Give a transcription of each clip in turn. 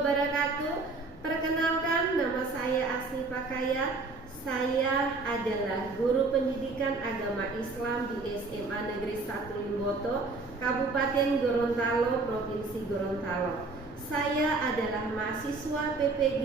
wabarakatuh. Perkenalkan, nama saya Asni Pakaya. Saya adalah guru pendidikan agama Islam di SMA Negeri 1 Limboto, Kabupaten Gorontalo, Provinsi Gorontalo. Saya adalah mahasiswa PPG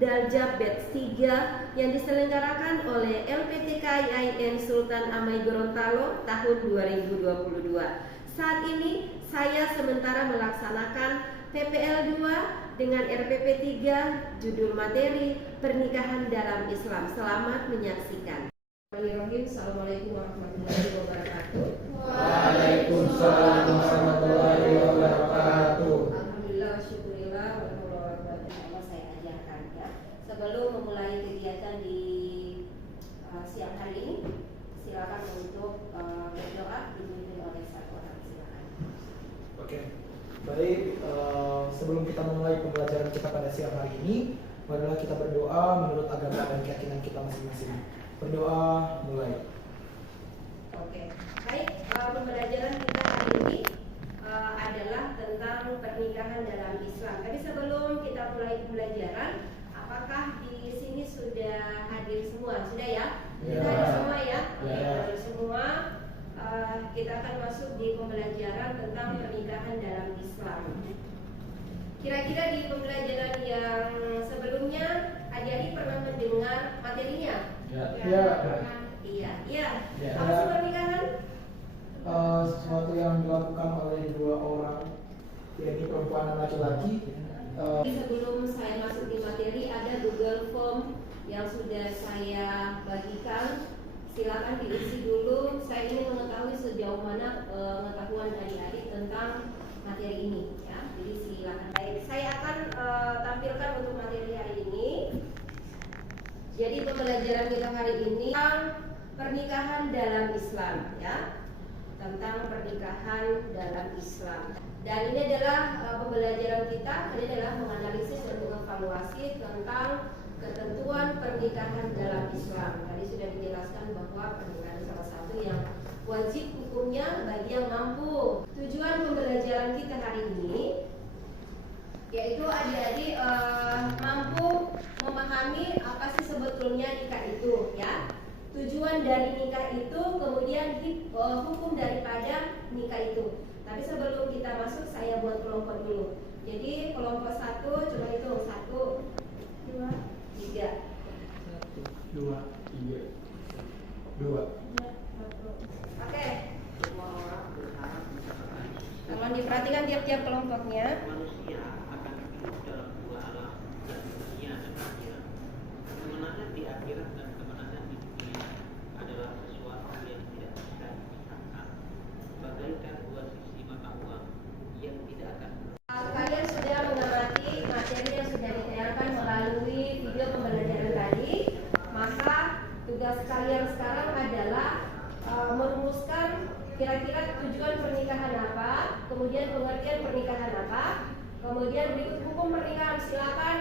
Daljab Batch 3 yang diselenggarakan oleh LPTK-IAIN Sultan Amai Gorontalo tahun 2022. Saat ini saya sementara melaksanakan PPL 2 dengan RPP 3, judul materi Pernikahan dalam Islam. Selamat menyaksikan. Assalamualaikum warahmatullahi wabarakatuh. Waalaikumsalam warahmatullahi wabarakatuh. Alhamdulillah, syukurillah, Allah saya ajarkan ya. Sebelum memulai kegiatan di siang hari ini, silakan untuk berdoa dipimpin oleh satu orang. Silakan. Oke. Baik, sebelum kita memulai pembelajaran kita pada siang hari ini, marilah kita berdoa menurut agama dan keyakinan kita masing-masing. Berdoa, mulai. Oke, baik. Pembelajaran kita hari ini adalah tentang pernikahan dalam Islam. Tapi sebelum kita mulai pembelajaran, apakah di sini sudah hadir semua? Sudah ya? Sudah hadir semua ya? Hadir semua. Kita akan masuk di pembelajaran tentang pernikahan dalam Islam. Kira-kira di pembelajaran yang sebelumnya adik-adik pernah mendengar materinya? Iya. Apa sih pernikahan? Sesuatu yang dilakukan oleh dua orang, yaitu perempuan dan laki-laki. Sebelum saya masuk di materi, ada Google Form yang sudah saya bagikan. Silakan diisi dulu. Saya ingin mengetahui sejauh mana pengetahuan adik-adik tentang materi ini ya. Jadi silakan. Baik, saya akan tampilkan untuk materi hari ini. Jadi pembelajaran kita hari ini tentang pernikahan dalam Islam ya. Tentang pernikahan dalam Islam. Dan ini adalah pembelajaran kita, ini adalah menganalisis dan mengevaluasi tentang ketentuan pernikahan dalam Islam. Tadi sudah dijelaskan bahwa pernikahan salah satu yang wajib hukumnya bagi yang mampu. Tujuan pembelajaran kita hari ini yaitu adik-adik mampu memahami apa sih sebetulnya nikah itu ya. Tujuan dari nikah itu, kemudian hukum daripada nikah itu. Tapi sebelum kita masuk, saya buat kelompok dulu. Jadi kelompok 1, coba hitung 1, 2, 3. 1, 2, 3. 2. Oke. Tolong diperhatikan tiap-tiap kelompoknya. Manusia akan hidup dalam dua alam, dan dunia dan akhirat. Kemenangan di akhirat dan kemenangan di dunia adalah sesuatu yang tidak bisa dipisahkan, bagaikan dua sisi mata uang yang tidak akan. Kalian sudah mengamati materi yang sudah ditayangkan melalui video pembelajaran tadi. Maka tugas kalian sekarang adalah merumuskan kira-kira tujuan pernikahan apa, kemudian pengertian pernikahan apa, kemudian berikut hukum pernikahan. Silakan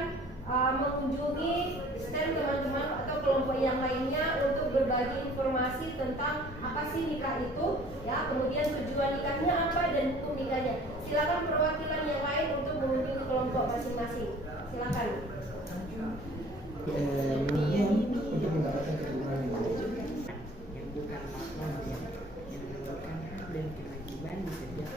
mengunjungi stand teman-teman atau kelompok yang lainnya untuk berbagi informasi tentang apa sih nikah itu, ya, kemudian tujuan nikahnya apa dan hukum nikahnya. Silakan perwakilan yang lain untuk mengunjungi kelompok masing-masing. Silakan. Untuk mendapatkan keturunan yang wajib, yang bukan pasangan yang menyebabkan hak dan kewajiban di setiap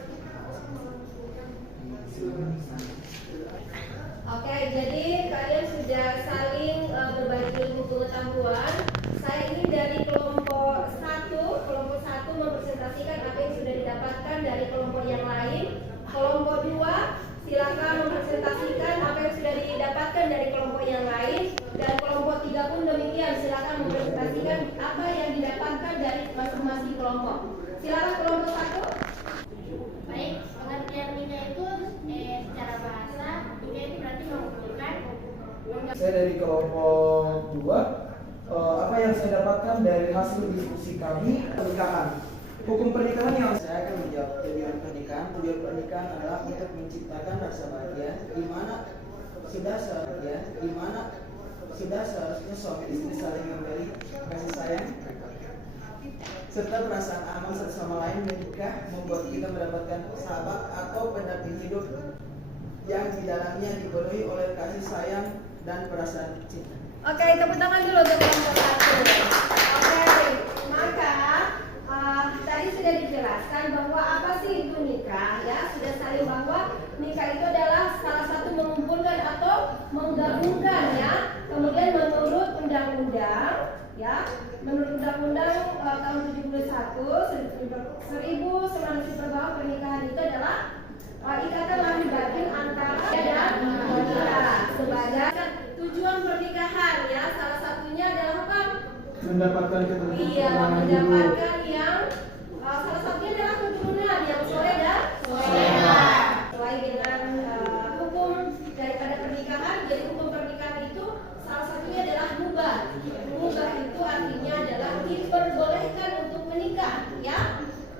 Oke, jadi kalian sudah saling berbagi ilmu pengetahuan. Saya ingin dari kelompok 1 mempresentasikan apa yang sudah didapatkan dari kelompok yang lain. Kelompok 2 silakan mempresentasikan apa yang sudah didapatkan dari kelompok yang lain. Dan kelompok 3 pun demikian, silakan mempresentasikan apa yang didapatkan dari masing-masing kelompok. Silakan kelompok 1. Baik, pengertian nikah itu secara bahasa nikah itu berarti mengumpulkan. saya dari kelompok 2. Apa yang saya dapatkan dari hasil diskusi kami pernikahan. Hukum pernikahan yang Saya akan menjawab tujuan pernikahan. Tujuan pernikahan adalah untuk menciptakan rasa bahagia, di mana sudah seharusnya suami istri saling memberi kasih sayang serta perasaan aman satu sama lain. Menikah membuat kita mendapatkan sahabat atau pendamping hidup yang di dalamnya dipenuhi oleh kasih sayang dan perasaan cinta. Oke, tepuk tangan dulu untuk kelompok satu. Oke, maka tadi sudah dijelaskan bahwa apa sih itu nikah, ya sudah saling bahwa nikah itu adalah salah satu mengumpulkan atau menggabungkan, ya. Kemudian menurut undang-undang, ya, menurut undang-undang tahun 1971 bahwa pernikahan itu adalah ikatan lahir batin antara dan wanita. Sebagai tujuan pernikahan, ya, salah satunya adalah apa? Mendapatkan keturunan. Iya, mendapatkan yang salah satunya adalah keturunan yang soleh dan soleha. Sesuai dengan hukum daripada pernikahan, jadi hukum pernikahan itu salah satunya adalah mubah. Mubah itu artinya adalah diperbolehkan untuk menikah, ya.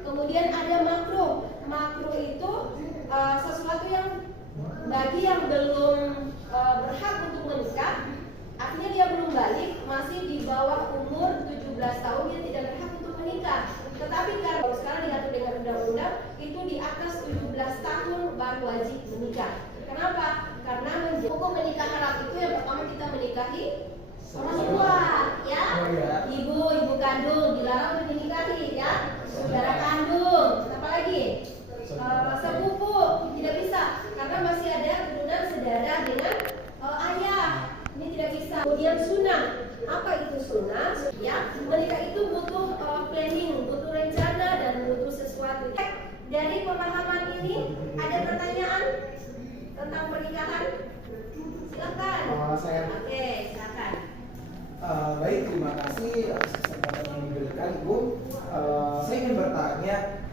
Kemudian ada makruh. Makruh itu sesuatu yang bagi yang belum berhak untuk menikah, artinya dia belum balik, masih di bawah umur 17 tahun, dia tidak berhak untuk menikah. Tetapi kalau sekarang diatur dengan undang-undang, itu di atas 17 tahun baru wajib menikah. Kenapa? Karena hukum menikah haram itu yang pertama kita menikahi orang tua, ya. Ibu kandung dilarang untuk dinikahi, ya. Saudara kandung, apa lagi? Sepupu tidak bisa karena masih ada keturunan saudara dengan ayah, ini tidak bisa. Kemudian sunnah, apa itu sunnah? Ya, menikah itu butuh planning, butuh rencana dan butuh sesuatu. Dari pemahaman ini ada pertanyaan tentang pernikahan? Silakan. Oke, silakan. Baik, terima kasih atas kesempatan yang diberikan Ibu. Saya ingin bertanya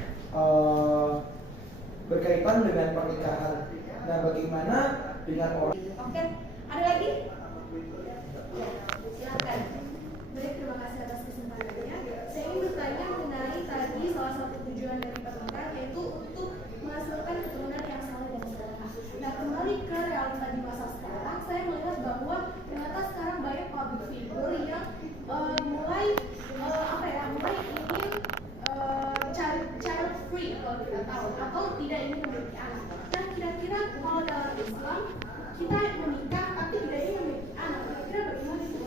berkaitan dengan pernikahan. Nah, bagaimana dengan orang? Oke, ada lagi? Ya, silakan. Baik, terima kasih atas kesempatannya. Saya ingin bertanya mengenai tadi salah satu tujuan dari pernikahan yaitu untuk menghasilkan keturunan yang saleh dan soleha. Nah, kembali ke realita di masa sekarang, saya melihat bahwa ternyata sekarang banyak public figure yang mulai ingin child free kalau kita tahu, atau tidak ingin memiliki anak. Dan kira-kira kalau dalam Islam kita menikah tapi tidak ingin memiliki anak, kira-kira bagaimana itu?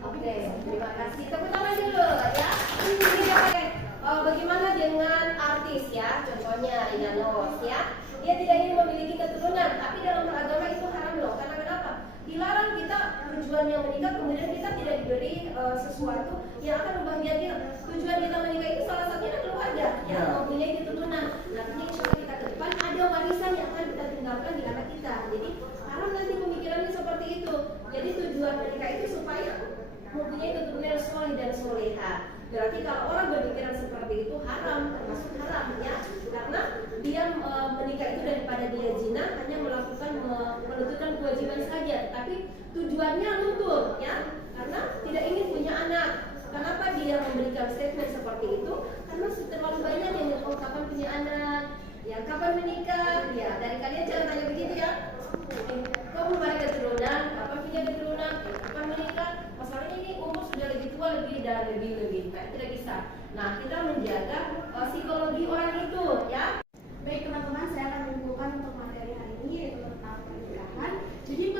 Oke, terima kasih. Tepuk tangan dulu, ya. Ini bagaimana dengan artis, ya? Contohnya Rina Nose, ya. Dia tidak ingin memiliki keturunan, tapi dalam beragama itu haram loh. Karena kenapa? Dilarang kita tujuannya menikah, kemudian kita tidak diberi sesuatu yang akan membahagiakan. Tujuan kita menikah itu salah satunya adalah keluarga, ya, mempunyai keturunan. Nantinya insya Allah kita ke depan ada warisan yang akan kita tinggalkan di anak kita. Jadi haram nanti pemikirannya seperti itu. Jadi tujuan menikah itu supaya mempunyai keturunan soleh dan soleha. Berarti kalau orang berpikiran seperti itu haram, termasuk haram, ya, karena dia menikah itu daripada dia zina hanya melakukan menentukan kewajiban saja, tapi tujuannya luntur, ya, karena tidak ingin punya anak. Kenapa dia memberikan statement seperti itu? Karena terlalu banyak yang kapan punya anak, ya, kapan menikah, ya. Dari kalian jangan tanya begitu, ya. Kamu belum ada keturunan, kapan punya keturunan, kapan menikah? Masalahnya ini umur sudah lebih tua, lebih, kan tidak bisa. Nah, kita menjaga psikologi orang itu, ya. Baik teman-teman, saya akan menyimpulkan untuk materi hari ini yaitu tentang pernikahan. Jadi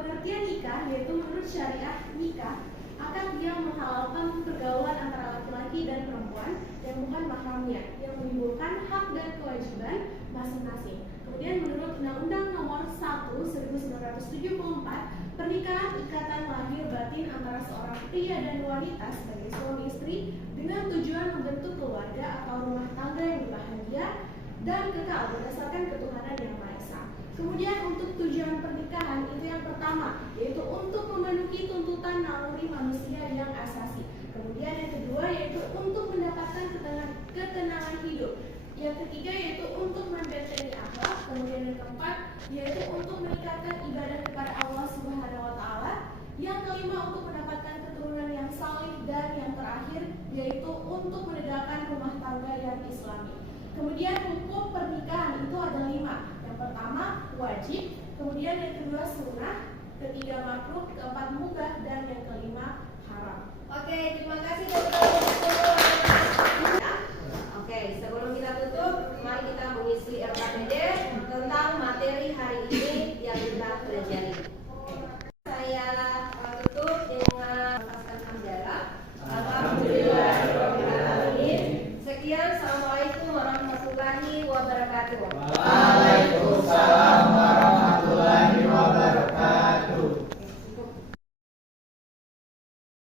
pengertian nikah yaitu menurut syariah nikah akan dia menghalalkan pergaulan antara laki-laki dan perempuan yang bukan mahramnya, yang menimbulkan hak dan kewajiban masing-masing. Kemudian menurut Undang-Undang Nomor 1/1974, pernikahan ikatan lahir batin antara seorang pria dan wanita sebagai suami istri dengan tujuan membentuk keluarga atau rumah tangga yang bahagia dan kekal berdasarkan ketuhanan yang Maha Esa. Kemudian untuk tujuan pernikahan itu yang pertama yaitu untuk memenuhi tuntutan naluri manusia yang asasi. Kemudian yang kedua yaitu untuk mendapatkan ketenangan hidup. Yang ketiga yaitu untuk membentengi akhlak. Kemudian yang keempat yaitu untuk meningkatkan ibadah kepada Allah Subhanahu wa taala. Yang kelima untuk mendapatkan keturunan yang saleh, dan yang terakhir yaitu untuk menegakkan rumah tangga yang islami. Kemudian hukum pernikahan itu ada 5. Yang pertama wajib, kemudian yang kedua sunnah, ketiga makruh, keempat mubah, dan yang kelima haram. Oke, terima kasih. Oke, sebelum kita tutup, mari kita mengisi RKPD tentang materi saya tutup dengan lepaskan hamdalah. Alhamdulillahirobbilalamin. Sekian, assalamualaikum warahmatullahi wabarakatuh.